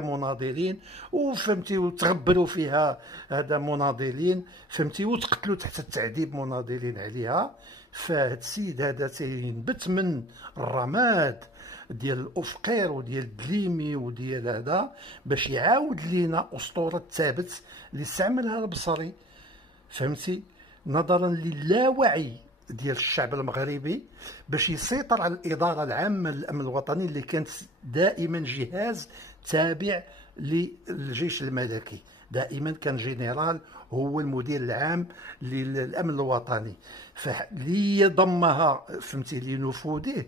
مناضلين وفهمتي وتغبروا فيها هذا مناضلين فهمتي وتقتلوا تحت التعذيب مناضلين عليها. فهاد السيد هذا تينبت من الرماد ديال الافقير وديال الدليمي وديال هذا باش يعاود لينا اسطوره ثابت اللي استعملها البصري فهمتي نظرا للاوعي ديال الشعب المغربي باش يسيطر على الاداره العامه للامن الوطني اللي كانت دائما جهاز تابع للجيش الملكي. دائما كان جنرال هو المدير العام للامن الوطني فليضمها فهمتي لنفوذه.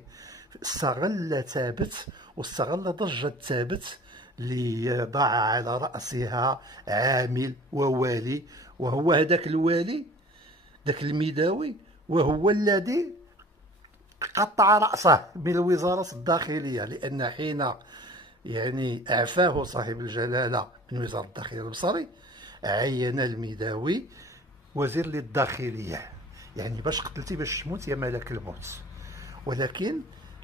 استغل ثابت واستغل ضجه ثابت ليضع على راسها عامل ووالي، وهو هذاك الوالي ذاك الميداوي وهو الذي قطع رأسه من وزارة الداخلية، لأن حين يعني أعفاه صاحب الجلالة من وزارة الداخلية البصري عين الميداوي وزير للداخلية، يعني باش قتلتي باش تموت يا ملك الموت. ولكن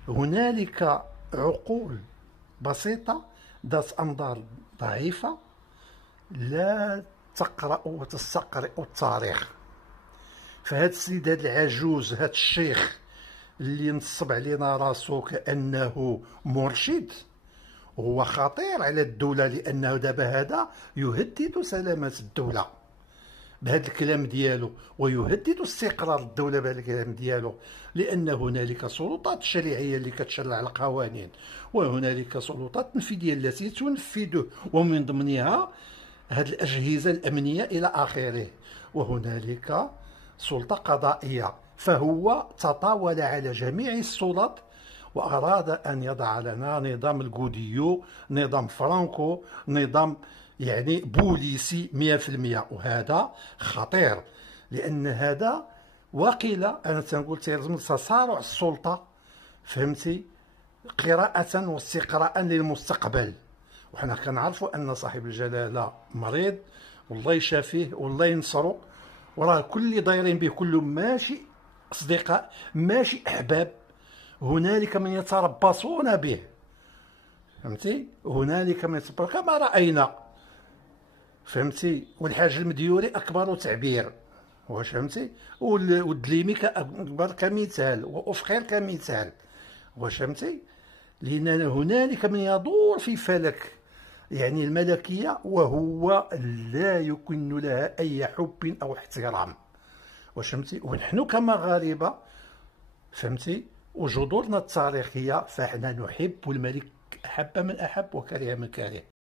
هنالك عقول بسيطة ذات أنظار ضعيفة لا تقرأ وتستقرئ التاريخ. فهاد السيد هاد العجوز هاد الشيخ اللي نصب علينا راسو كأنه مرشد هو خطير على الدولة، لأنه دابا هذا يهدد سلامة الدولة بهذا الكلام ديالو ويهدد استقرار الدولة بهذا الكلام ديالو، لأن هنالك سلطات تشريعية اللي كتشرع القوانين وهنالك سلطات تنفيذية التي تنفذه ومن ضمنها هذه الأجهزة الأمنية إلى آخره، وهنالك سلطة قضائية. فهو تطاول على جميع السلطات وأراد أن يضع لنا نظام الجوديو، نظام فرانكو، نظام يعني بوليسي 100%. وهذا خطير لأن هذا وقيل أنا تنقول تيلزم تسارع السلطة فهمتي قراءة واستقراء للمستقبل. وحنا كنعرفوا أن صاحب الجلالة مريض والله يشافيه والله ينصرو، وراه كل اللي دايرين به كلهم ماشي أصدقاء ماشي أحباب، هنالك من يتربصون به فهمتي، هنالك من يتربصون كما رأينا فهمتي. والحاج المديوري أكبر تعبير واش فهمتي، والدليمي أكبر كمثال، وأفخير كمثال واش فهمتي، لأن هنالك من يدور في فلك يعني الملكية وهو لا يكن لها أي حب أو احترام واش فهمتي. ونحن كمغاربة فهمتي وجذورنا التاريخية فاحنا نحب الملك أحب من أحب وكره من كره.